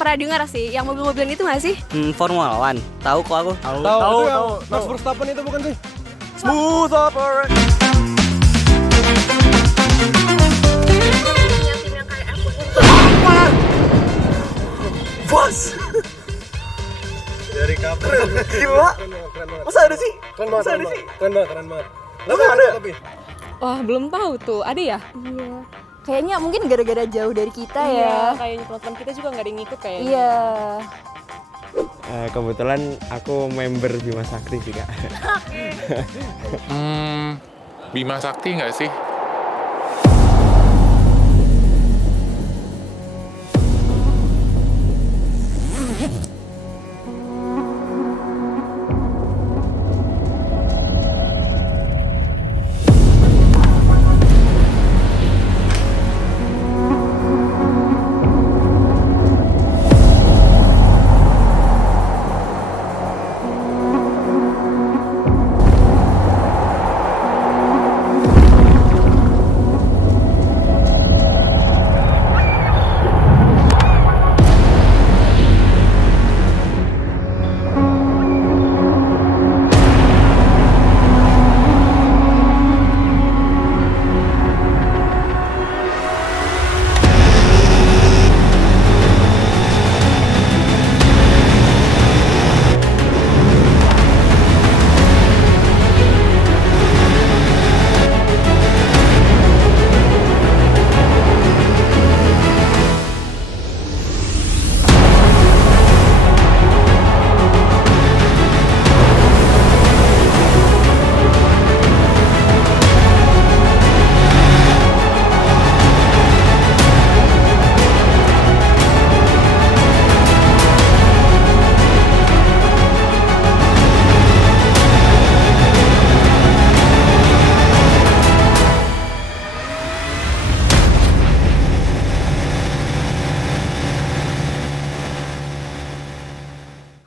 pernah dengar sih, yang mobil-mobilan itu nggak sih? Formula One. Tahu kok aku. Tahu. Max Verstappen itu bukan sih? Smooth operator. Tim yang kayak F1. Bos. Dari kapan? Gila. Keren banget. Masa ada sih? Keren banget. Keren banget. Masa ada? Tapi Wah, belum tahu tuh. Ada ya? Iya. Kayaknya mungkin gara-gara jauh dari kita ya. Kayaknya teman-teman kita juga nggak ada yang ngikut kayaknya. Iya. Kebetulan aku member Bima Sakti sih, Kak. Bima Sakti nggak sih?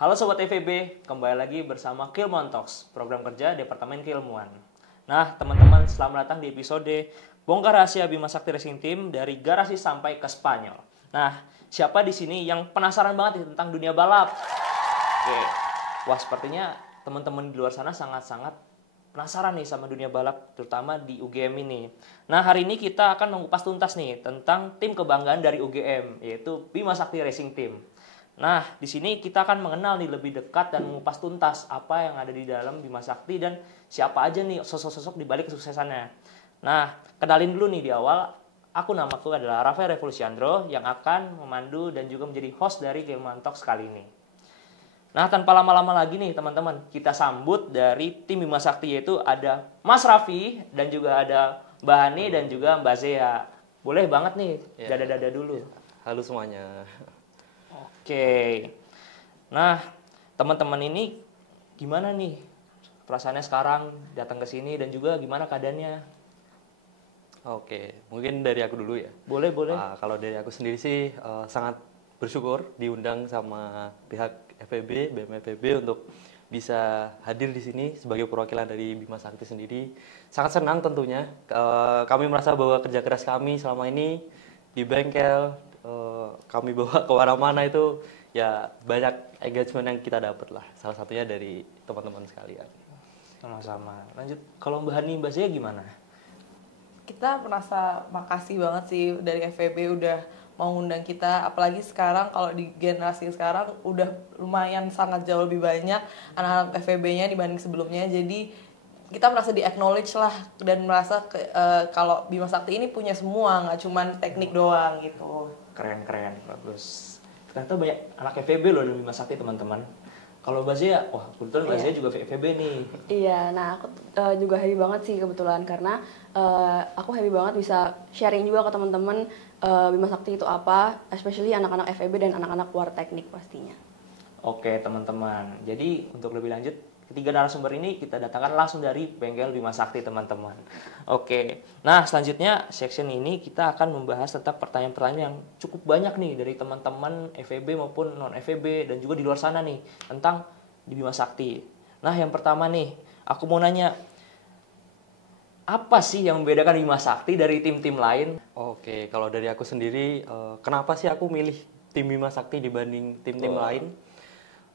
Halo Sobat FEB, kembali lagi bersama Keilmuan Talks, program kerja Departemen Keilmuan. Nah, teman-teman, selamat datang di episode Bongkar Rahasia Bima Sakti Racing Team dari garasi sampai ke Spanyol. Nah, siapa di sini yang penasaran banget nih tentang dunia balap? Oke. Wah, sepertinya teman-teman di luar sana sangat-sangat penasaran nih sama dunia balap, terutama di UGM ini. Nah, hari ini kita akan mengupas tuntas nih tentang tim kebanggaan dari UGM, yaitu Bima Sakti Racing Team. Nah, di sini kita akan mengenal nih lebih dekat dan mengupas tuntas apa yang ada di dalam Bima Sakti dan siapa aja nih sosok-sosok di balik kesuksesannya. Nah, kenalin dulu nih di awal, namaku adalah Rafael Revolusiandro yang akan memandu dan juga menjadi host dari Keilmuan Talks kali ini. Nah, tanpa lama-lama lagi nih teman-teman, kita sambut dari tim Bima Sakti, yaitu ada Mas Raffi dan juga ada Mbak Hani dan juga Mbak Zea. Boleh banget nih, dada-dada dulu. Halo semuanya. Oke. Nah, teman-teman ini gimana nih perasaannya sekarang datang ke sini dan juga gimana keadaannya? Oke, mungkin dari aku dulu ya. Boleh. Kalau dari aku sendiri sih sangat bersyukur diundang sama pihak FEB, BEM FEB untuk bisa hadir di sini sebagai perwakilan dari Bima Sakti sendiri. Sangat senang tentunya. Kami merasa bahwa kerja keras kami selama ini di bengkel, kami bawa kemana-mana itu ya banyak engagement yang kita dapat lah. Salah satunya dari teman-teman sekalian. Sama-sama. Lanjut, kalau Mbak Hani, Mbak Zia gimana? Kita merasa makasih banget sih dari FEB udah mau ngundang kita, apalagi sekarang kalau di generasi sekarang udah lumayan sangat jauh lebih banyak anak-anak FEB-nya dibanding sebelumnya. Jadi kita merasa di-acknowledge lah dan merasa kalau Bima Sakti ini punya semua, nggak cuma teknik doang gitu. Keren, bagus. Ternyata banyak anak FEB loh di Bima Sakti, teman-teman. Kalau Mbak Zia, wah kebetulan Mbak Zia juga FEB nih. Iya, nah aku juga happy banget sih kebetulan karena aku happy banget bisa sharing juga ke teman-teman Bima Sakti itu apa, especially anak-anak FEB dan anak-anak luar teknik pastinya. Oke teman-teman, jadi untuk lebih lanjut, ketiga narasumber ini kita datangkan langsung dari bengkel Bima Sakti teman-teman. Oke, nah selanjutnya section ini kita akan membahas tentang pertanyaan-pertanyaan yang cukup banyak nih dari teman-teman FEB maupun non-FEB dan juga di luar sana nih tentang di Bima Sakti. Nah yang pertama nih, aku mau nanya, apa sih yang membedakan Bima Sakti dari tim-tim lain? Oke, kalau dari aku sendiri, kenapa sih aku milih tim Bima Sakti dibanding tim-tim lain.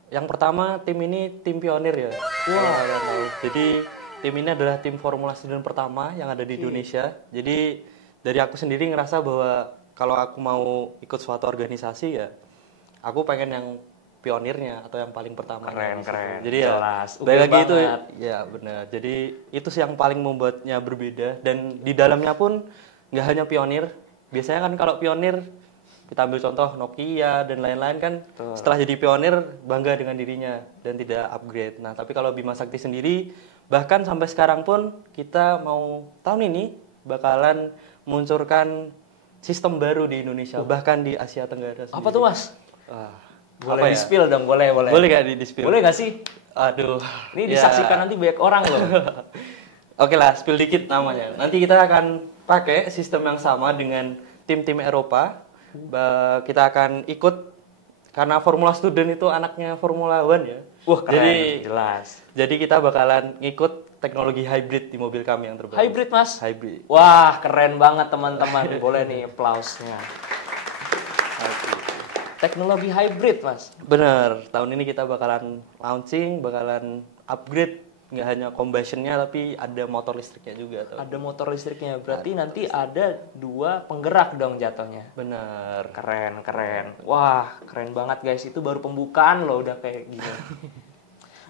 Yang pertama, tim ini tim pionir ya. Kalian tahu. Jadi tim ini adalah tim Formula Student pertama yang ada di Indonesia. Jadi dari aku sendiri ngerasa bahwa kalau aku mau ikut suatu organisasi ya, aku pengen yang pionirnya atau yang paling pertama. Keren. Jadi Jelas. ya, balik lagi itu banget. ya benar. Jadi itu sih yang paling membuatnya berbeda dan di dalamnya pun nggak hanya pionir. Biasanya kan kalau pionir kita ambil contoh Nokia dan lain-lain kan setelah jadi pionir bangga dengan dirinya dan tidak upgrade. Nah, tapi kalau Bima Sakti sendiri bahkan sampai sekarang pun kita mau tahun ini bakalan meluncurkan sistem baru di Indonesia, bahkan di Asia Tenggara sendiri. Apa tuh Mas? Wah, Boleh apa ya? di-spill dong, boleh. Boleh nggak di-spill? Boleh nggak sih? Aduh. Ini ya. disaksikan nanti banyak orang loh. Oke lah, spill dikit namanya. Nanti kita akan pakai sistem yang sama dengan tim-tim Eropa. Kita akan ikut karena Formula Student itu anaknya Formula One ya. Wah, keren. Jadi Jelas. Jadi kita bakalan ngikut teknologi hybrid di mobil kami yang terbaru. Hybrid Mas? Hybrid. Wah, keren banget teman-teman. Boleh nih applause-nya. Teknologi hybrid Mas. Bener, tahun ini kita bakalan launching, bakalan upgrade nggak hanya combustionnya tapi ada motor listriknya juga. Ada motor listriknya, berarti nanti ada 2 penggerak dong jatuhnya. Bener. Keren. Wah, keren banget guys. Itu baru pembukaan loh udah kayak gini.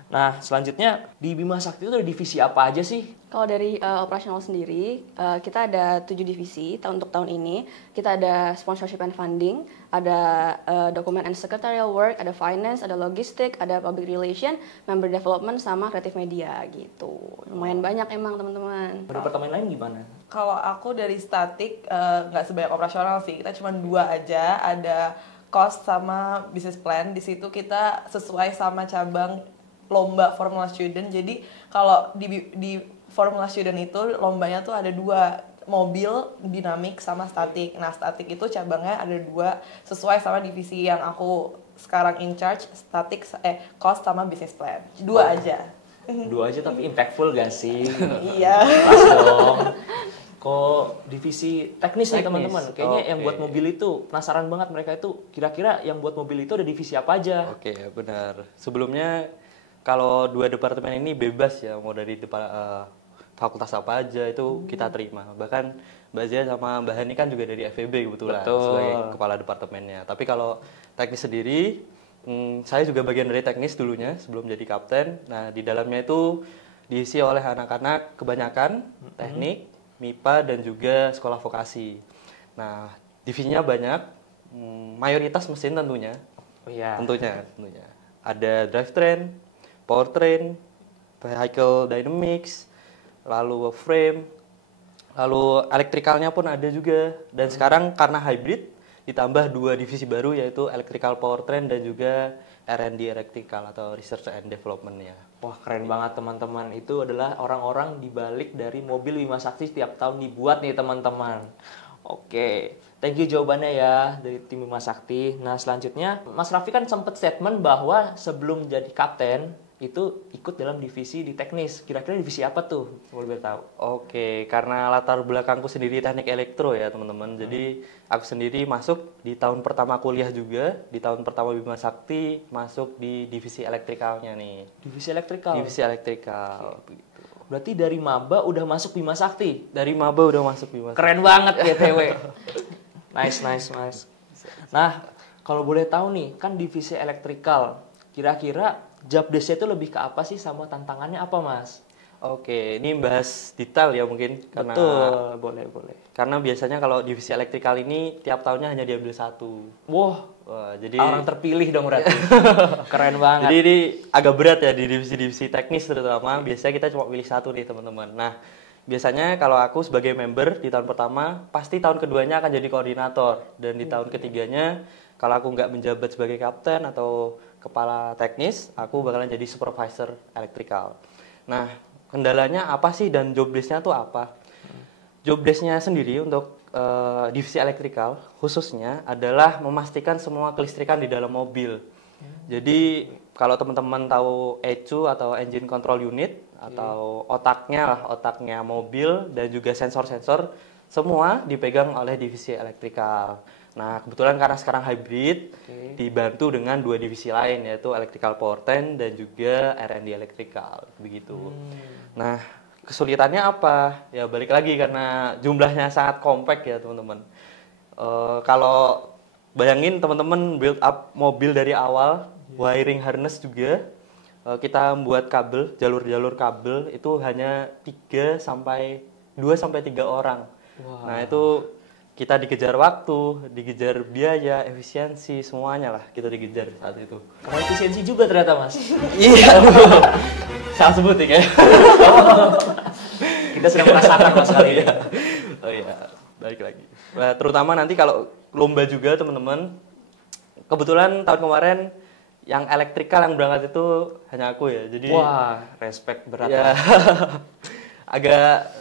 Nah, selanjutnya di Bima Sakti itu ada divisi apa aja sih? Kalau dari operasional sendiri, kita ada 7 divisi untuk tahun ini. Kita ada sponsorship and funding, ada document and secretarial work, ada finance, ada logistik, ada public relation, member development, sama creative media gitu. Lumayan banyak emang teman-teman. Departemen lain gimana? Kalau aku dari statik nggak sebanyak operasional sih, kita cuma 2 aja, ada cost sama business plan. Di situ kita sesuai sama cabang lomba Formula Student. Jadi kalau di Formula Student itu lombanya tuh ada 2, mobil, dinamik, sama statik. Nah, statik itu cabangnya ada 2 sesuai sama divisi yang aku sekarang in charge, statik, cost sama business plan. 2 aja. 2 aja tapi impactful gak sih? Iya. Pas dong. Kok divisi teknis nih Teknis, teman-teman? Kayaknya yang oke. buat mobil itu penasaran banget mereka itu kira-kira yang buat mobil itu ada divisi apa aja? Oke, benar. Sebelumnya kalau 2 departemen ini bebas ya, mau dari fakultas apa aja itu kita terima. Bahkan Mbak Zia sama Mbak Hani kan juga dari FEB kebetulan Betul. sebagai kepala departemennya. Tapi kalau teknis sendiri, saya juga bagian dari teknis dulunya sebelum jadi kapten. Nah, di dalamnya itu diisi oleh anak-anak kebanyakan teknik, MIPA dan juga sekolah vokasi. Nah, divisinya banyak, mayoritas mesin tentunya. Oh iya. Tentunya. Ada drivetrain, powertrain, vehicle dynamics, lalu frame, lalu elektrikalnya pun ada juga. Dan sekarang karena hybrid ditambah 2 divisi baru yaitu electrical powertrain dan juga R&D electrical atau research and development-nya. Wah, keren banget teman-teman. Itu adalah orang-orang di balik dari mobil Bima Sakti setiap tahun dibuat nih teman-teman. Oke, thank you jawabannya ya dari tim Bima Sakti. Nah, selanjutnya Mas Raffi kan sempat statement bahwa sebelum jadi kapten itu ikut dalam divisi di teknis. Kira-kira divisi apa tuh? Boleh tahu? Oke, karena latar belakangku sendiri teknik elektro ya teman-teman. Jadi aku sendiri masuk di tahun pertama kuliah juga, di tahun pertama Bima Sakti masuk di divisi elektrikalnya nih. Divisi elektrikal. Divisi elektrikal. Begitu. Berarti dari maba udah masuk Bima Sakti. Dari maba udah masuk Bima Sakti. Keren banget BTW. Nice. Nah, kalau boleh tahu nih, kan divisi elektrikal. Kira-kira job desk-nya itu lebih ke apa sih sama tantangannya apa, Mas? Oke, ini bahas detail ya mungkin karena Betul, boleh. karena biasanya kalau divisi elektrikal ini tiap tahunnya hanya diambil 1. Wah, Jadi orang terpilih dong berarti. Keren banget. Jadi ini agak berat ya di divisi-divisi teknis terutama. Biasanya kita cuma pilih 1 nih teman-teman. Nah, biasanya kalau aku sebagai member di tahun pertama, pasti tahun keduanya akan jadi koordinator. Dan di tahun ketiganya, kalau aku nggak menjabat sebagai kapten atau kepala teknis, aku bakalan jadi supervisor elektrikal. Nah, kendalanya apa sih dan job desk-nya tuh apa? Job desk-nya sendiri untuk divisi elektrikal khususnya adalah memastikan semua kelistrikan di dalam mobil. Jadi kalau teman-teman tahu ECU atau Engine Control Unit atau otaknya mobil dan juga sensor-sensor, semua dipegang oleh divisi elektrikal. Nah, kebetulan karena sekarang hybrid, dibantu dengan 2 divisi lain, yaitu Electrical Powertrain dan juga R&D Electrical, begitu. Nah, kesulitannya apa? Ya balik lagi karena jumlahnya sangat kompak ya teman-teman. Kalau bayangin teman-teman build up mobil dari awal, wiring harness juga, kita membuat kabel, jalur-jalur kabel itu hanya 2 sampai 3 orang. Nah, itu kita dikejar waktu, dikejar biaya, efisiensi, semuanya lah kita dikejar saat itu. Karena efisiensi juga ternyata Mas. Iya, saya sebut ya. Kita sedang merasakan Mas kali ini. Oh iya, balik lagi. Nah, terutama nanti kalau lomba juga teman-teman. Kebetulan tahun kemarin yang elektrikal yang berangkat itu hanya aku ya. Jadi wah, respect berat. Ya, agak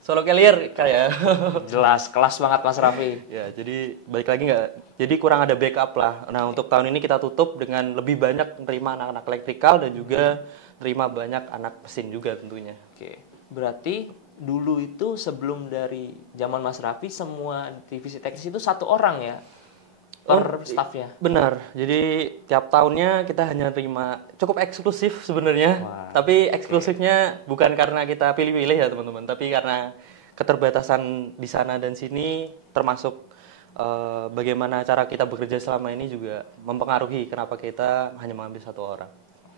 solo carrier kayak. Jelas, kelas banget Mas Raffi. Ya, jadi balik lagi nggak. Jadi kurang ada backup lah. Nah, untuk tahun ini kita tutup dengan lebih banyak menerima anak-anak elektrikal dan juga terima banyak anak mesin juga tentunya. Oke. Berarti dulu itu sebelum dari zaman Mas Raffi semua divisi teknis itu 1 orang ya per staffnya. Benar. Jadi tiap tahunnya kita hanya terima cukup eksklusif sebenarnya. Tapi eksklusifnya bukan karena kita pilih-pilih ya teman-teman, tapi karena keterbatasan di sana dan sini, termasuk bagaimana cara kita bekerja selama ini juga mempengaruhi kenapa kita hanya mengambil 1 orang.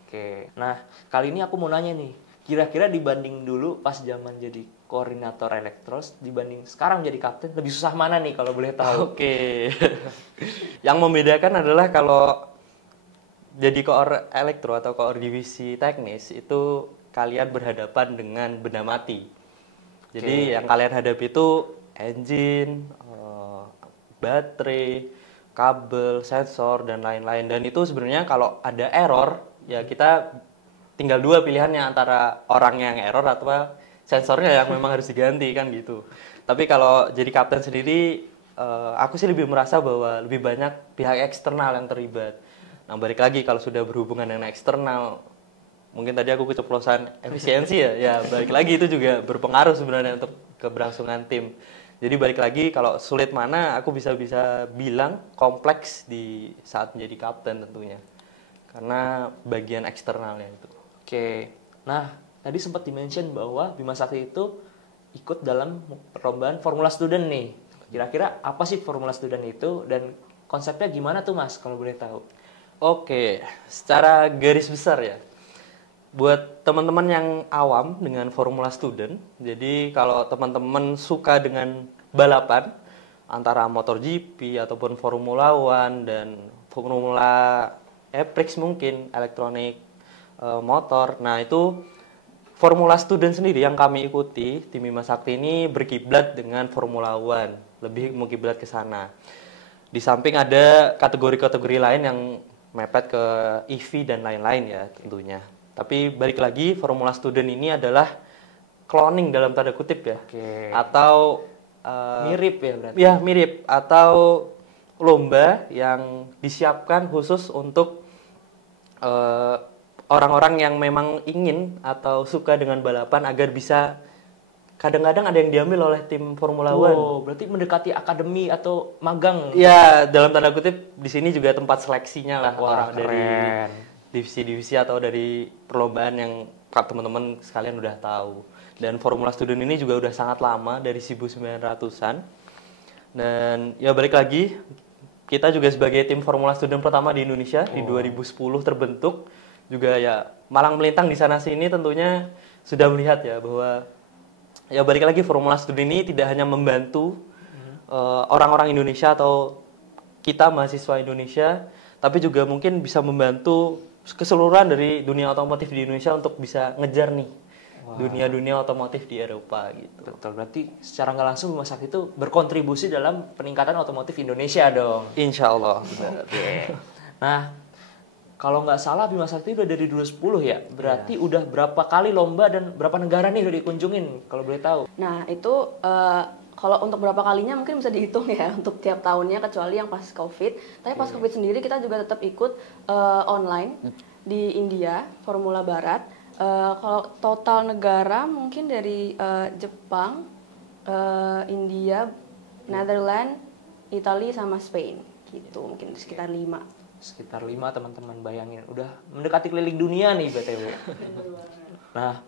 Oke. Nah, kali ini aku mau nanya nih, kira-kira dibanding dulu pas zaman jadi koordinator elektros dibanding sekarang jadi kapten, lebih susah mana nih kalau boleh tahu? Oke. Yang membedakan adalah kalau jadi koor elektro atau koor divisi teknis itu kalian berhadapan dengan benda mati. Jadi yang kalian hadapi itu engine, baterai, kabel, sensor dan lain-lain. Dan itu sebenarnya kalau ada error ya kita tinggal 2 pilihannya, antara orangnya yang error atau sensornya yang memang harus diganti kan gitu. Tapi kalau jadi kapten sendiri, aku sih lebih merasa bahwa lebih banyak pihak eksternal yang terlibat. Nah, balik lagi kalau sudah berhubungan dengan eksternal, mungkin tadi aku keceplosan efisiensi ya balik lagi itu juga berpengaruh sebenarnya untuk keberlangsungan tim. Jadi balik lagi kalau sulit mana, aku bisa bilang kompleks di saat menjadi kapten tentunya. Karena bagian eksternalnya itu. Oke. Nah, tadi sempat dimention bahwa Bima Sakti itu ikut dalam perlombaan Formula Student nih. Kira-kira apa sih Formula Student itu dan konsepnya gimana tuh Mas kalau boleh tahu? Oke, secara garis besar ya. Buat teman-teman yang awam dengan Formula Student, jadi kalau teman-teman suka dengan balapan antara MotoGP ataupun Formula One dan Formula E-Prix mungkin, elektronik motor. Nah, itu Formula Student sendiri yang kami ikuti, tim Bima Sakti ini berkiblat dengan Formula One, lebih mengkiblat ke sana. Di samping ada kategori-kategori lain yang mepet ke EV dan lain-lain ya tentunya. Tapi balik lagi, Formula Student ini adalah cloning dalam tanda kutip ya. Atau mirip ya berarti? Ya, mirip. Atau lomba yang disiapkan khusus untuk orang-orang yang memang ingin atau suka dengan balapan agar bisa, kadang-kadang ada yang diambil oleh tim Formula One. Oh, berarti mendekati akademi atau magang? Ya, dalam tanda kutip di sini juga tempat seleksinya lah. Wah, orang dari divisi-divisi atau dari perlombaan yang teman-teman sekalian udah tahu. Dan Formula Student ini juga udah sangat lama, dari 1900-an. Dan ya balik lagi, kita juga sebagai tim Formula Student pertama di Indonesia di 2010 terbentuk. Juga ya malang melintang di sana sini tentunya sudah melihat ya bahwa ya balik lagi Formula Student ini tidak hanya membantu orang-orang Indonesia atau kita mahasiswa Indonesia, tapi juga mungkin bisa membantu keseluruhan dari dunia otomotif di Indonesia untuk bisa ngejar nih dunia-dunia otomotif di Eropa gitu. Betul, berarti secara nggak langsung Bima Sakti itu berkontribusi dalam peningkatan otomotif Indonesia dong. Insya Allah. Oke. Nah, kalau nggak salah Bima Sakti udah dari 2010 ya? Berarti udah berapa kali lomba dan berapa negara nih udah dikunjungin kalau boleh tahu? Nah, itu kalau untuk berapa kalinya mungkin bisa dihitung ya untuk tiap tahunnya, kecuali yang pas Covid. Tapi pas Covid sendiri kita juga tetap ikut online di India, Formula Barat. Kalau total negara mungkin dari Jepang, India, Netherlands, Italia sama Spain gitu, mungkin sekitar 5. Sekitar 5 teman-teman, bayangin udah mendekati keliling dunia nih BTW. Nah,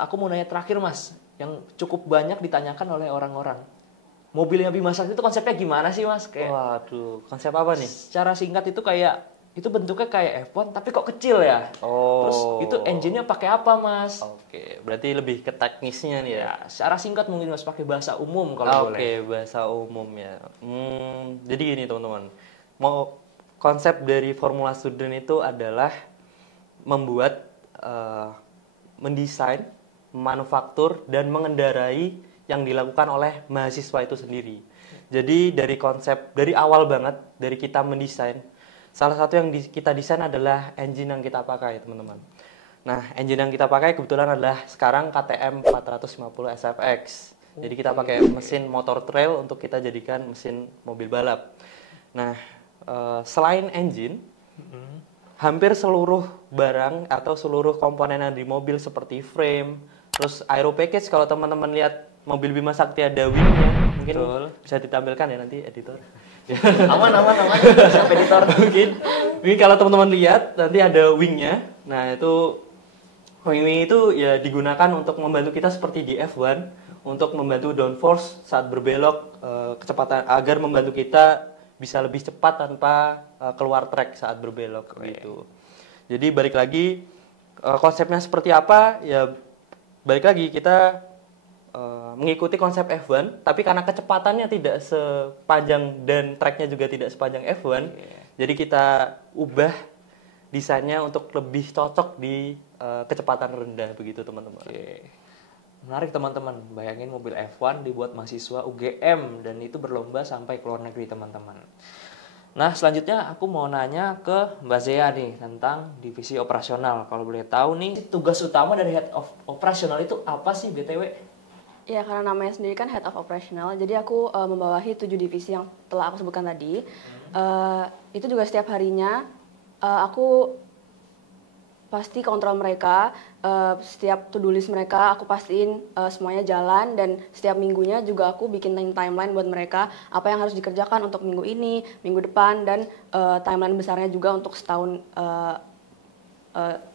aku mau nanya terakhir Mas, yang cukup banyak ditanyakan oleh orang-orang. Mobilnya Bima Sakti itu konsepnya gimana sih Mas? Kayak, Waduh, konsep apa nih? secara singkat itu kayak itu bentuknya kayak F1 tapi kok kecil ya. Terus itu engine-nya pakai apa Mas? Oke, berarti lebih ke teknisnya nih ya. Ya, secara singkat mungkin Mas pakai bahasa umum kalau boleh. Oke, bahasa umum ya. Jadi gini teman-teman, mau konsep dari Formula Student itu adalah membuat, mendesain, manufaktur dan mengendarai yang dilakukan oleh mahasiswa itu sendiri. Jadi dari konsep dari awal banget dari kita mendesain, salah satu yang kita desain adalah engine yang kita pakai teman-teman. Nah, engine yang kita pakai kebetulan adalah sekarang KTM 450 SFX. Jadi kita pakai mesin motor trail untuk kita jadikan mesin mobil balap. Nah, selain engine, hampir seluruh barang atau seluruh komponen yang di mobil seperti frame, terus aero package, kalau teman-teman lihat mobil Bima Sakti ada wingnya, mungkin bisa ditampilkan ya nanti editor. aman siap editor. Mungkin kalau teman-teman lihat nanti ada wingnya. Nah itu wing itu ya digunakan untuk membantu kita seperti di F1 untuk membantu downforce saat berbelok, kecepatan agar membantu kita bisa lebih cepat tanpa keluar track saat berbelok gitu. Jadi balik lagi konsepnya seperti apa ya, balik lagi kita mengikuti konsep F1, tapi karena kecepatannya tidak sepanjang dan tracknya juga tidak sepanjang F1, jadi kita ubah desainnya untuk lebih cocok di kecepatan rendah begitu teman-teman. Menarik teman-teman, bayangin mobil F1 dibuat mahasiswa UGM dan itu berlomba sampai ke luar negeri teman-teman. Nah selanjutnya aku mau nanya ke Mbak Zea nih tentang divisi operasional. Kalau boleh tahu nih tugas utama dari Head of Operational itu apa sih BTW? Ya, karena namanya sendiri kan Head of Operational, jadi aku membawahi 7 divisi yang telah aku sebutkan tadi. Itu juga setiap harinya aku pasti kontrol mereka, setiap to-do list mereka aku pastiin semuanya jalan, dan setiap minggunya juga aku bikin timeline buat mereka, apa yang harus dikerjakan untuk minggu ini, minggu depan, dan timeline besarnya juga untuk setahun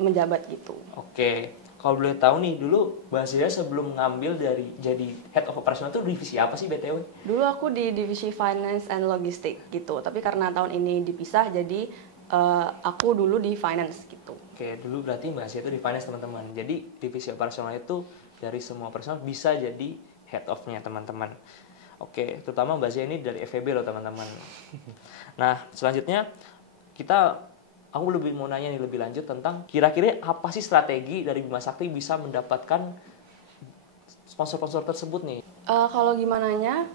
menjabat gitu. Oke. Kalau boleh tahu nih, dulu Mbak Zia sebelum ngambil dari jadi Head of Operational itu divisi apa sih BTW? Dulu aku di divisi Finance and Logistic gitu, tapi karena tahun ini dipisah jadi aku dulu di Finance gitu. Oke, dulu berarti Mbak Zia itu di Finance teman-teman. Jadi divisi operasional itu dari semua operasional bisa jadi Head of-nya teman-teman. Oke, terutama Mbak Zia ini dari FEB loh teman-teman. Nah, selanjutnya aku lebih mau nanya nih lebih lanjut tentang kira-kira apa sih strategi dari Bima Sakti bisa mendapatkan sponsor-sponsor tersebut nih? Kalau gimananya,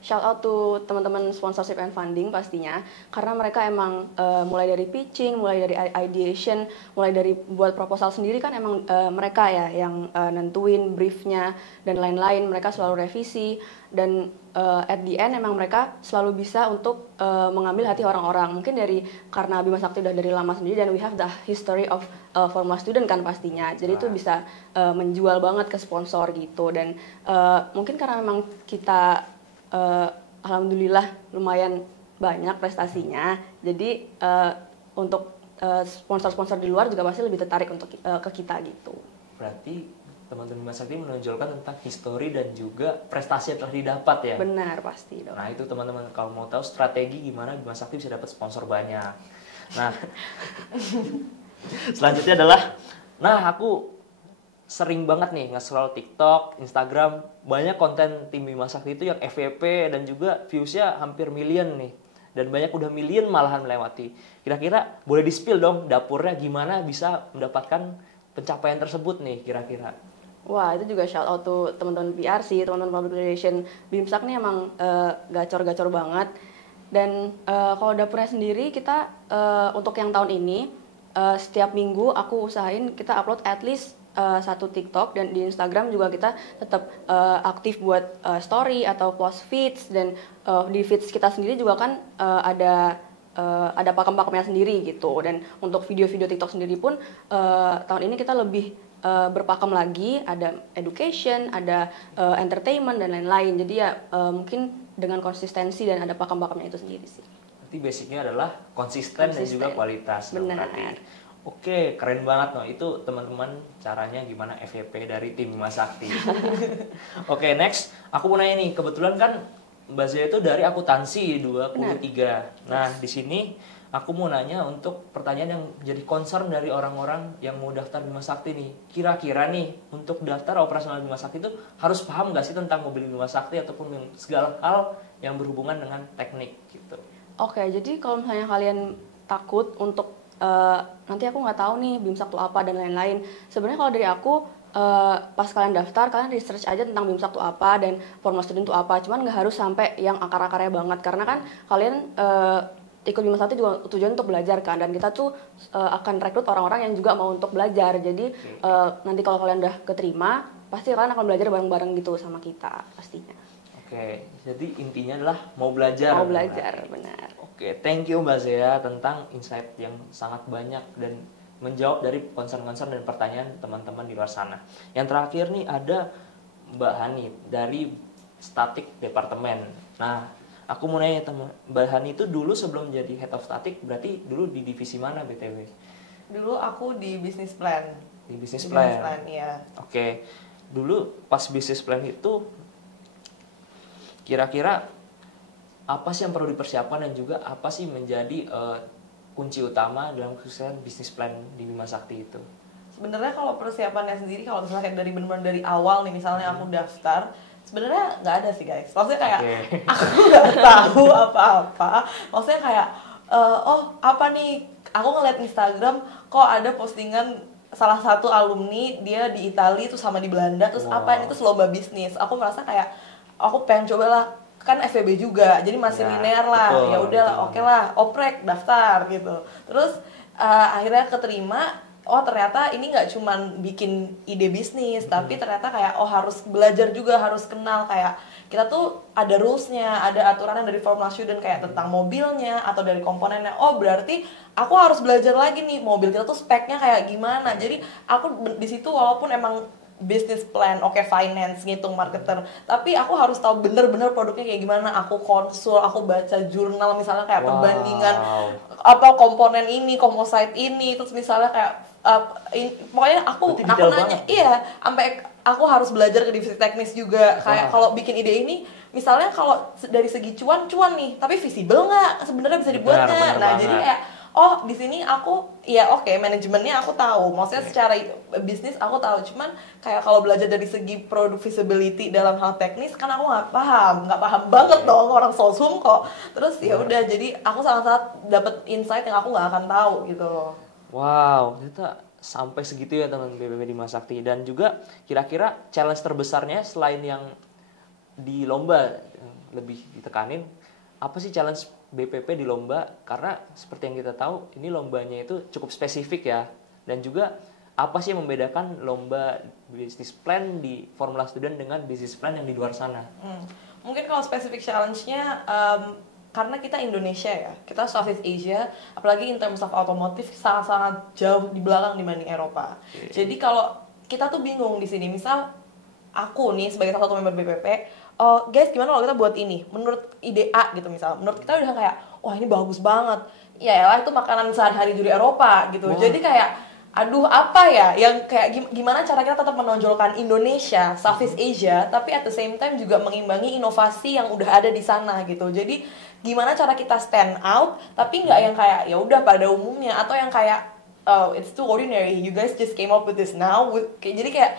shout out to teman-teman sponsorship and funding pastinya, karena mereka emang mulai dari pitching, mulai dari ideation, mulai dari buat proposal sendiri kan emang mereka ya yang nentuin briefnya dan lain-lain, mereka selalu revisi, dan at the end emang mereka selalu bisa untuk mengambil hati orang-orang. Mungkin karena Bima Sakti udah dari lama sendiri dan we have the history of Formula Student kan pastinya, jadi itu bisa menjual banget ke sponsor gitu. Dan mungkin karena memang kita alhamdulillah lumayan banyak prestasinya, jadi untuk sponsor-sponsor di luar juga pasti lebih tertarik untuk ke kita gitu. Berarti teman-teman Bima Sakti menonjolkan tentang histori dan juga prestasi yang telah didapat ya? Benar, pasti dong. Nah itu teman-teman kalau mau tahu strategi gimana Bima Sakti bisa dapat sponsor banyak. Nah selanjutnya adalah, aku sering banget nih nge-scroll TikTok, Instagram, banyak konten tim Bima Sakti itu yang FYP dan juga viewsnya hampir million nih. Dan banyak udah million malahan melewati. Kira-kira boleh di-spill dong dapurnya gimana bisa mendapatkan pencapaian tersebut nih kira-kira? Wah, itu juga shout out to teman-teman PR sih, teman-teman public relation BIMSAK nih emang gacor-gacor banget. Dan kalau dapurnya sendiri kita untuk yang tahun ini setiap minggu aku usahain kita upload at least satu TikTok, dan di Instagram juga kita tetap aktif buat story atau post feeds, dan di feeds kita sendiri juga kan ada pakem-pakemnya sendiri gitu. Dan untuk video-video TikTok sendiri pun tahun ini kita lebih berpakem lagi, ada education, ada entertainment dan lain-lain. Jadi ya mungkin dengan konsistensi dan ada pakem-pakemnya itu sendiri sih. Berarti basicnya adalah konsisten dan juga kualitas. dong Benar. berarti. Oke, keren banget no. Itu teman-teman caranya gimana FYP dari tim Bima Sakti. Oke, next. Aku mau nanya nih, kebetulan kan Mbak Zia itu dari akuntansi 23. Nah, di sini aku mau nanya untuk pertanyaan yang jadi concern dari orang-orang yang mau daftar Bima Sakti nih. Kira-kira nih, untuk daftar operasional Bima Sakti itu harus paham nggak sih tentang mobil Bima Sakti ataupun segala hal yang berhubungan dengan teknik gitu? Oke, jadi kalau misalnya kalian takut untuk nanti aku nggak tahu nih BIMSAK itu apa dan lain-lain. Sebenarnya kalau dari aku pas kalian daftar, kalian research aja tentang BIMSAK itu apa dan Formula Student itu apa. Cuman nggak harus sampai yang akar-akarnya banget karena kan kalian ikut Bima Sakti juga tujuan untuk belajar kan, dan kita tuh akan rekrut orang-orang yang juga mau untuk belajar. Jadi nanti kalau kalian udah keterima, pasti kalian akan belajar bareng-bareng gitu sama kita pastinya. Oke, jadi intinya adalah mau belajar. Mau belajar, benar. Oke, thank you Mbak Zia tentang insight yang sangat banyak dan menjawab dari concern-concern dan pertanyaan teman-teman di luar sana. Yang terakhir nih ada Mbak Hani dari Statik Departemen. Nah, aku mau nanya Mbak Hani itu dulu sebelum jadi Head of Statik, berarti dulu di divisi mana BTW? Dulu aku di Business Plan. Di Business Di Plan. Business Plan, iya. Oke, dulu pas Business Plan itu kira-kira apa sih yang perlu dipersiapkan dan juga apa sih menjadi kunci utama dalam kesuksesan Business Plan di Bima Sakti itu? Sebenarnya kalau persiapannya sendiri, kalau misalnya dari benar-benar dari awal nih, misalnya aku daftar, sebenarnya nggak ada sih guys. Maksudnya kayak aku nggak tahu apa-apa. Maksudnya kayak oh apa nih? Aku ngeliat Instagram kok ada postingan salah satu alumni dia di Italia terus sama di Belanda terus apa ini terus lomba bisnis. Aku merasa kayak aku pengen coba lah, kan FEB juga jadi masih linear lah, ya udahlah oke lah oprek daftar gitu. Terus akhirnya keterima. Oh ternyata ini nggak cuman bikin ide bisnis, tapi ternyata kayak oh harus belajar juga, harus kenal kayak kita tuh ada rulesnya, ada aturannya dari Formula Student kayak tentang mobilnya atau dari komponennya. Oh berarti aku harus belajar lagi nih mobil kita tuh speknya kayak gimana. Jadi aku di situ walaupun emang business plan, oke finance, ngitung marketer, tapi aku harus tahu bener-bener produknya kayak gimana. Aku konsul, aku baca jurnal misalnya kayak perbandingan apa komponen ini, composite ini, terus misalnya kayak pokoknya aku nanya, iya, sampai aku harus belajar ke divisi teknis juga. Kayak kalau bikin ide ini, misalnya kalau dari segi cuan nih, tapi visible nggak sebenarnya bisa dibuatnya. Nah jadi kayak oh di sini aku ya oke, manajemennya aku tahu, maksudnya secara bisnis aku tahu, cuman kayak kalau belajar dari segi product visibility dalam hal teknis kan aku nggak paham banget dong, orang sosum kok. Terus ya udah, jadi aku sangat dapat insight yang aku nggak akan tahu gitu loh. Wow, ternyata sampai segitu ya teman BPP Bima Sakti. Dan juga kira-kira challenge terbesarnya selain yang di lomba lebih ditekanin, apa sih challenge BPP di lomba? Karena seperti yang kita tahu, ini lombanya itu cukup spesifik ya. Dan juga apa sih yang membedakan lomba business plan di Formula Student dengan business plan yang di luar sana? Mungkin kalau spesifik challenge-nya karena kita Indonesia ya, kita Southeast Asia, apalagi in terms of otomotif sangat-sangat jauh di belakang dibanding Eropa. Jadi kalau kita tuh bingung di sini, misal aku nih sebagai salah satu member BPP, guys gimana kalau kita buat ini menurut ide A gitu, misal menurut kita udah kayak wah ini bagus banget, ya lah itu makanan sehari-hari di Eropa gitu. Jadi kayak aduh apa ya yang kayak gimana cara kita tetap menonjolkan Indonesia, Southeast Asia, tapi at the same time juga mengimbangi inovasi yang udah ada di sana gitu. Jadi gimana cara kita stand out tapi nggak yang kayak ya udah pada umumnya, atau yang kayak it's too ordinary, you guys just came up with this now. Jadi kayak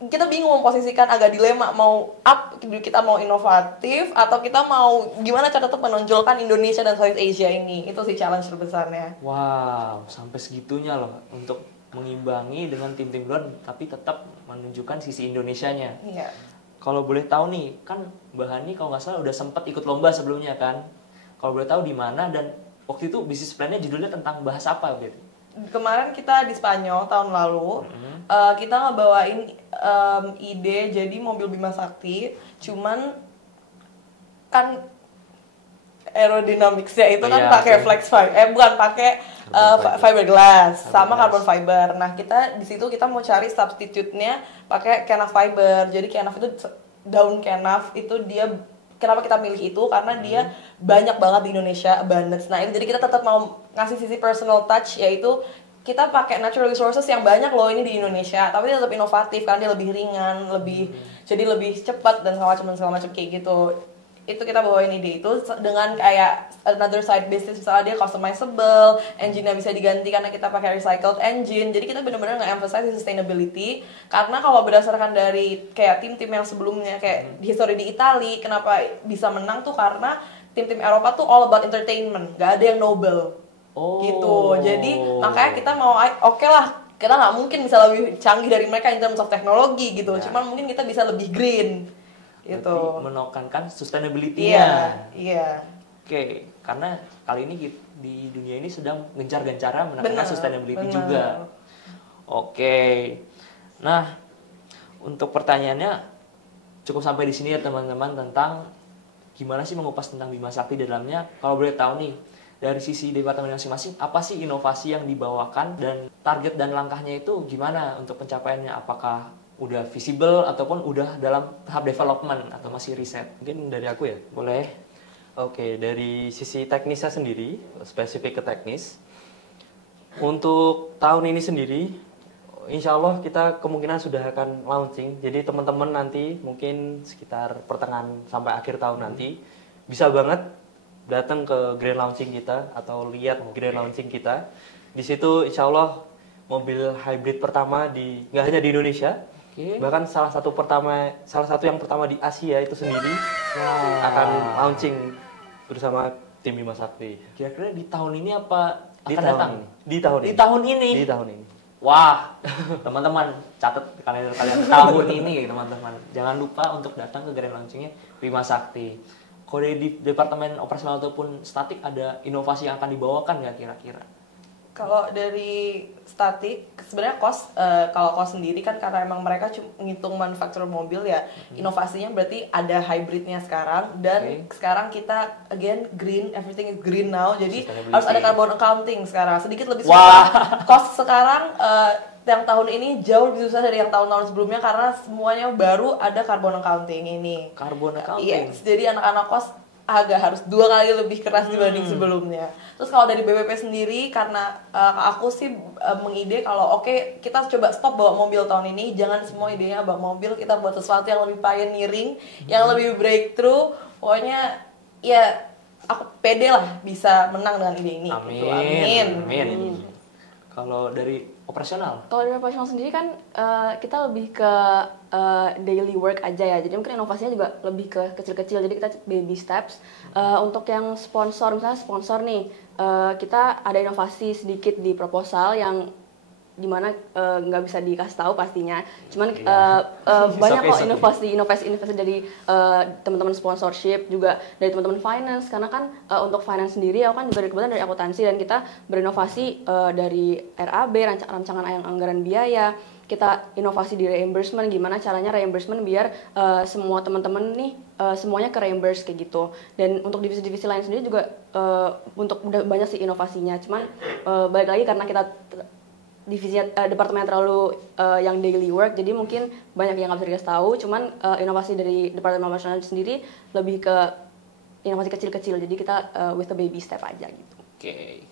kita bingung memposisikan, agak dilema mau kita mau inovatif atau kita mau gimana cara tetap menonjolkan Indonesia dan Southeast Asia ini. Itu sih challenge terbesarnya. Wow, sampai segitunya loh untuk mengimbangi dengan tim-tim luar tapi tetap menunjukkan sisi Indonesianya. Iya. Kalau boleh tahu nih, kan Mbak Hani kalau nggak salah udah sempat ikut lomba sebelumnya kan? Kalau boleh tahu di mana dan waktu itu bisnis plan-nya judulnya tentang bahas apa gitu? Kemarin kita di Spanyol tahun lalu, kita ngebawain ide jadi mobil Bima Sakti, cuman kan aerodynamicsnya itu kan Iya, pakai oke. flex fiber, bukan pakai fiberglass sama Carbon carbon fiber. Nah kita di situ kita mau cari substitute-nya pakai kenaf fiber. Jadi kenaf itu daun kenaf itu dia kenapa kita milih itu karena dia banyak banget di Indonesia, abundance. Nah ini jadi kita tetap mau ngasih sisi personal touch, yaitu kita pakai natural resources yang banyak loh ini di Indonesia, tapi dia tetap inovatif karena dia lebih ringan, lebih jadi lebih cepat dan segala macam kayak gitu. Itu kita bawain ide itu dengan kayak another side business, misalnya dia customizable, engine-nya bisa diganti karena kita pakai recycled engine. Jadi kita benar-benar nge-emphasize sustainability, karena kalau berdasarkan dari kayak tim-tim yang sebelumnya kayak di history di Italia, kenapa bisa menang tuh karena tim-tim Eropa tuh all about entertainment, gak ada yang noble. Gitu. Jadi makanya kita mau oke lah, kita nggak mungkin bisa lebih canggih dari mereka in terms of teknologi gitu. Cuman mungkin kita bisa lebih green gitu. Berarti menekankan sustainability-nya. Iya. Oke, karena kali ini di dunia ini sedang gencar-gencarnya menekankan Benar, sustainability benar. juga. Oke. Nah, untuk pertanyaannya cukup sampai di sini ya teman-teman, tentang gimana sih mengupas tentang Bima Sakti di dalamnya. Kalau boleh tahu nih, dari sisi departemen masing-masing, apa sih inovasi yang dibawakan dan target dan langkahnya itu gimana untuk pencapaiannya? Apakah udah visible ataupun udah dalam tahap development atau masih riset? Mungkin dari aku ya. Boleh. Oke, dari sisi teknisnya sendiri, spesifik ke teknis. Untuk tahun ini sendiri, insya Allah kita kemungkinan sudah akan launching. Jadi teman-teman nanti mungkin sekitar pertengahan sampai akhir tahun nanti bisa banget datang ke grand launching kita atau lihat grand launching kita. Di situ insya Allah mobil hybrid pertama nggak hanya di Indonesia, bahkan salah satu yang pertama di Asia itu sendiri akan launching bersama tim Bima Sakti. Kira-kira di tahun ini apa Di akan tahun datang? ini. Di tahun Di ini. tahun ini? Di tahun ini. Wah, teman-teman catat kalian tahun ini teman-teman. Jangan lupa untuk datang ke grand launchingnya Bima Sakti. Kalau di departemen operasional ataupun statik ada inovasi yang akan dibawakan nggak kira-kira? Kalau dari statik sebenarnya kalau cost sendiri kan karena emang mereka ngitung manufaktur mobil ya, inovasinya berarti ada hybridnya sekarang, dan sekarang kita again green, everything is green now, jadi harus ada carbon accounting sekarang, sedikit lebih susah. Cost sekarang yang tahun ini jauh lebih susah dari yang tahun-tahun sebelumnya karena semuanya baru ada carbon accounting ini. Carbon accounting. Yes, jadi anak-anak kos agak harus 2 kali lebih keras dibanding sebelumnya. Terus kalau dari BPP sendiri, karena aku sih mengide kalau oke, kita coba stop bawa mobil tahun ini, jangan semua idenya bawa mobil, kita buat sesuatu yang lebih pioneering, yang lebih breakthrough. Pokoknya ya aku pede lah bisa menang dengan ide ini. Amin. Gitu. Amin. Amin. Kalau dari operasional? Kalau dari operasional sendiri kan kita lebih ke daily work aja ya, jadi mungkin inovasinya juga lebih ke kecil-kecil, jadi kita baby steps. Untuk yang sponsor, misalnya sponsor nih, kita ada inovasi sedikit di proposal yang dimana nggak bisa dikasih tahu pastinya, cuman banyak kok inovasi dari teman-teman sponsorship, juga dari teman-teman finance, karena kan untuk finance sendiri aku kan juga kebetulan dari akuntansi, dan kita berinovasi dari RAB, rancangan anggaran biaya. Kita inovasi di reimbursement, gimana caranya reimbursement biar semua teman-teman nih semuanya ke reimburse kayak gitu. Dan untuk divisi-divisi lain sendiri juga untuk udah banyak sih inovasinya, cuman balik lagi karena kita divisi departemen terlalu yang daily work, jadi mungkin banyak yang nggak bisa dikasih tahu. Cuman inovasi dari departemen operasional sendiri lebih ke inovasi kecil-kecil, jadi kita with the baby step aja gitu. Oke.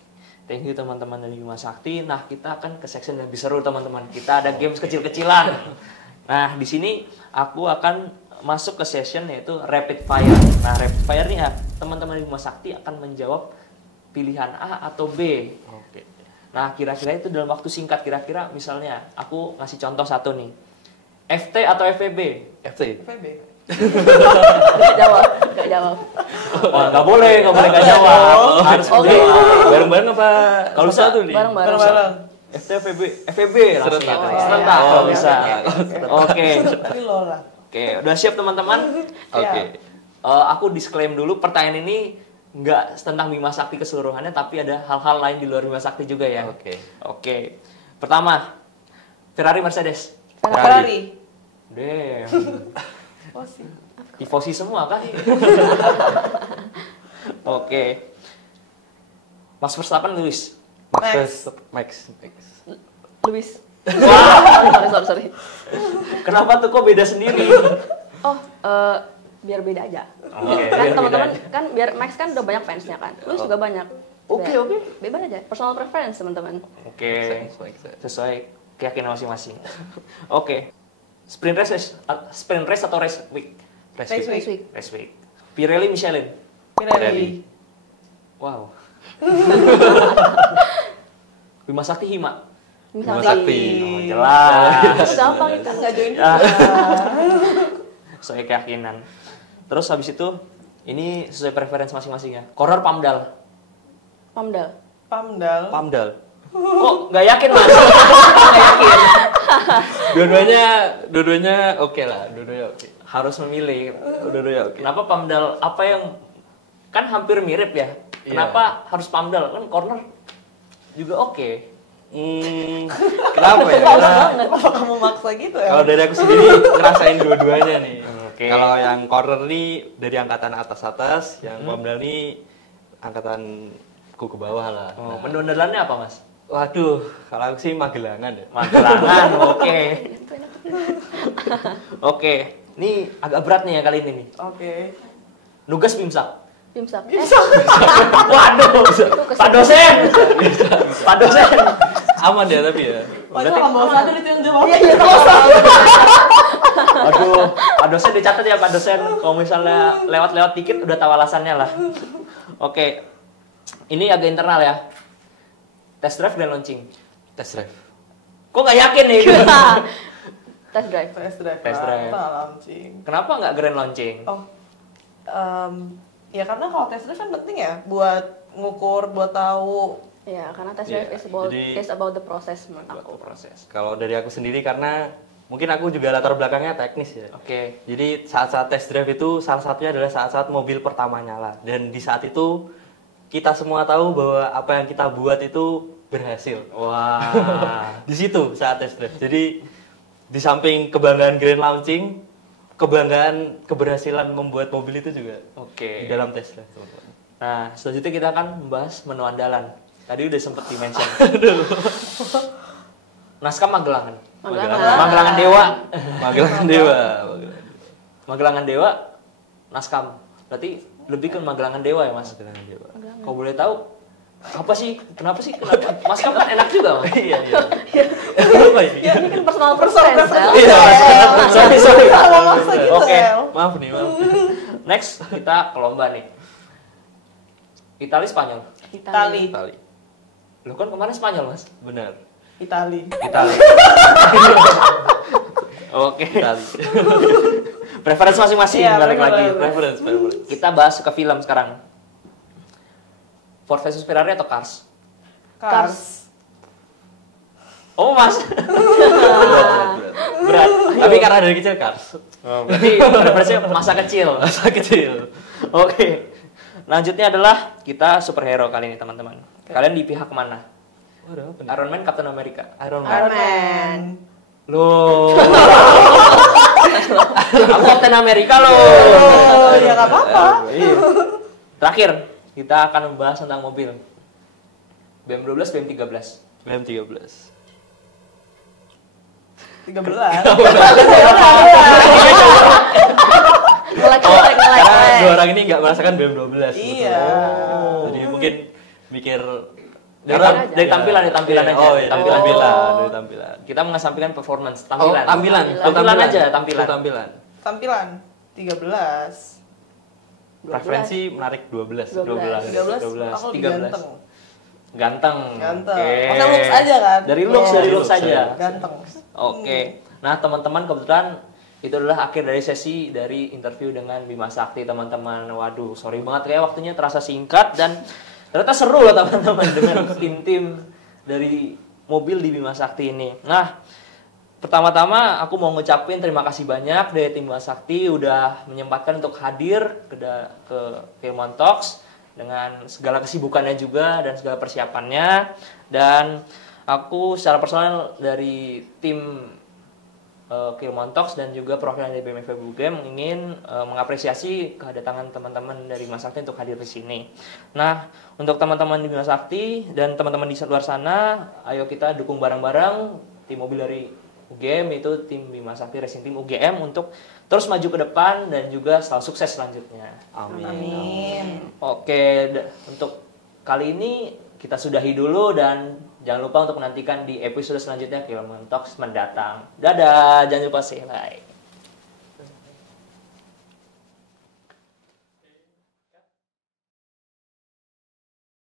Thank you teman-teman dari Bima Sakti. Nah, kita akan ke section yang lebih seru teman-teman. Kita ada games kecil-kecilan. Nah, di sini aku akan masuk ke session yaitu rapid fire. Nah, rapid fire nih ya, teman-teman dari Bima Sakti akan menjawab pilihan A atau B. Oke. Nah, kira-kira itu dalam waktu singkat, kira-kira misalnya aku ngasih contoh satu nih. FT atau FVB? FT. FVB. Gak jawab. Oh, nggak boleh nggak jawab. Harus menjawab. Bareng-bareng apa? Kalau satu nih. Bareng-bareng. FT FVB langsung ya. Serentak kalau bisa. Oke. Tadi lo lah. Oke, udah siap teman-teman? Oke. Aku disclaim dulu, pertanyaan ini nggak tentang Bima Sakti keseluruhannya, tapi ada hal-hal lain di luar Bima Sakti juga ya. Oke. Pertama, Ferrari Mercedes. Ferrari. Damn. Tifosi semua kan? Oke. Mas Verstappen, Lewis. Max. Luis. Wah, sorry. Kenapa tuh kok beda sendiri? Oh, biar beda aja. Oke, Kan biar teman-teman beda aja. kan biar Max kan udah banyak fansnya kan. Luis juga banyak. Oke. Bebas aja. Personal preference teman-teman. Oke. Sesuai keyakinan masing-masing. Oke. Sprint race atau race week? Race week. Race week. Pirelli, Michelin. Pirelli. Wow. Bima Sakti, Hima. Bima Sakti. Oh, jelas. Itu gampang kita nggak join. Sesuai keyakinan. Terus habis itu ini sesuai preferensi masing-masing ya. Corner, Pamdal. Pamdal. Pamdal. Kok nggak yakin mas? Nggak yakin. Dua-duanya oke lah. Dua-duanya oke. Harus memilih. Dua-duanya oke. Kenapa Pamdal? Apa yang kan hampir mirip ya? Kenapa harus Pamdal? Kan corner juga oke. Kenapa ya? Kenapa kamu maksa gitu ya? Kalau dari aku sendiri ngerasain dua-duanya nih. Oke. Kalau yang corner nih dari angkatan atas-atas, yang Pamdal nih angkatanku ke bawah lah. Oh, menu-andalannya apa mas? Waduh, kalau aku sih Magelangan ya. Magelangan, oke. Oke, ini agak berat nih ya kali ini nih. Oke. Nugas Bimsak. Bimsak. Waduh, Pak dosen. Pak dosen. Aman ya tapi ya. Padahal kan bawa sadar itu yang jawab. Aduh, Pak dosen dicatat ya Pak dosen. Kalau misalnya lewat-lewat dikit udah tahu alasannya lah. Oke, ini agak internal ya. Test drive dan launching. Test drive. Kok nggak yakin nih? Test drive. Test drive. Launching. Kenapa nggak grand launching? Oh, ya karena kalau test drive kan penting ya buat ngukur, buat tahu. Ya, karena test Iya, drive jadi- is about the process menurut aku. Proses. Kalau dari aku sendiri karena mungkin aku juga latar belakangnya teknis ya. Oke. Jadi saat-saat test drive itu salah satunya adalah saat-saat mobil pertama nyala. Dan di saat itu kita semua tahu bahwa apa yang kita buat itu berhasil. Wah. Di situ saat test drive. Jadi di samping kebanggaan grand launching, kebanggaan keberhasilan membuat mobil itu juga Oke. di dalam test drive, teman-teman. Nah, selanjutnya kita akan membahas menu andalan. Tadi udah sempet di-mention. Naskah Magelangan. Magelangan Dewa. Magelangan Dewa. Magelangan Dewa, Naskam. Berarti lebih ke Magelangan Dewa ya, Mas? Magelangan Dewa. Kalau boleh tahu, apa sih? Kenapa sih? Kenapa? Mas kan enak juga, Mas. Iya, iya. Apa ini? Ini kan personal preference, Sel. Iya, Sorry. Kalau maksa gitu, Oke. El. maaf nih, maaf. Next, kita ke lomba nih. Itali, Spanyol. Itali. Itali. Lu kan kemarin Spanyol, Mas? Benar. Itali. Itali. Oke. Itali. Preferensi masing-masing, Iya, balik benar, lagi. benar. Preference. Kita bahas ke film sekarang. Ford versus Ferrari atau Cars? Cars. Oh, Mas. Berat. Tapi karena dari kecil Cars. Berarti preferensinya masa kecil. Masa kecil. Oke. Lanjutnya adalah kita superhero kali ini, teman-teman. Kalian di pihak mana? Waduh, apa nih? Iron Man, Captain America. Iron Man. Iron Man. Loh. Aku Captain America loh. Oh, ya nggak apa-apa. Iya. Terakhir, kita akan membahas tentang mobil. BM12, BM13. BM13. 13. Ngelek. Karena dua orang ini nggak merasakan BM12. Iya. Jadi mungkin mikir Dari tampilan aja. Oh, iya, dari Tampilan. tampilan. Kita mengesampingkan performance, Oh, tampilan. tampilan. Tampilan aja, tampilan. Tampilan. Tampilan 13. Preferensi menarik 12. 13. 12, Aku lebih 13. ganteng. Ganteng. Ganteng. Oke. Pakai looks aja kan? Dari looks, Iya. dari looks aja. Ganteng. Oke. Nah, teman-teman kebetulan itu adalah akhir dari sesi dari interview dengan Bima Sakti, teman-teman. Waduh, sorry banget kayak waktunya terasa singkat dan ternyata seru loh teman-teman dengan tim-tim dari mobil di Bima Sakti ini. Nah, pertama-tama aku mau ngucapin terima kasih banyak dari tim Bima Sakti udah menyempatkan untuk hadir ke Ilmuwan Talks dengan segala kesibukannya juga dan segala persiapannya. Dan aku secara personal dari tim Kilmon Talks dan juga perwakilan dari BMFB UGM ingin mengapresiasi kedatangan teman-teman dari Bima Sakti untuk hadir di sini. Nah, untuk teman-teman di Bima Sakti dan teman-teman di luar sana, ayo kita dukung bareng-bareng tim mobil dari UGM, yaitu tim Bima Sakti Racing Team UGM untuk terus maju ke depan dan juga selalu sukses selanjutnya. Amin. Oke, untuk kali ini kita sudahi dulu dan jangan lupa untuk menantikan di episode selanjutnya Kilmon Talks mendatang. Dadah, jangan lupa say like.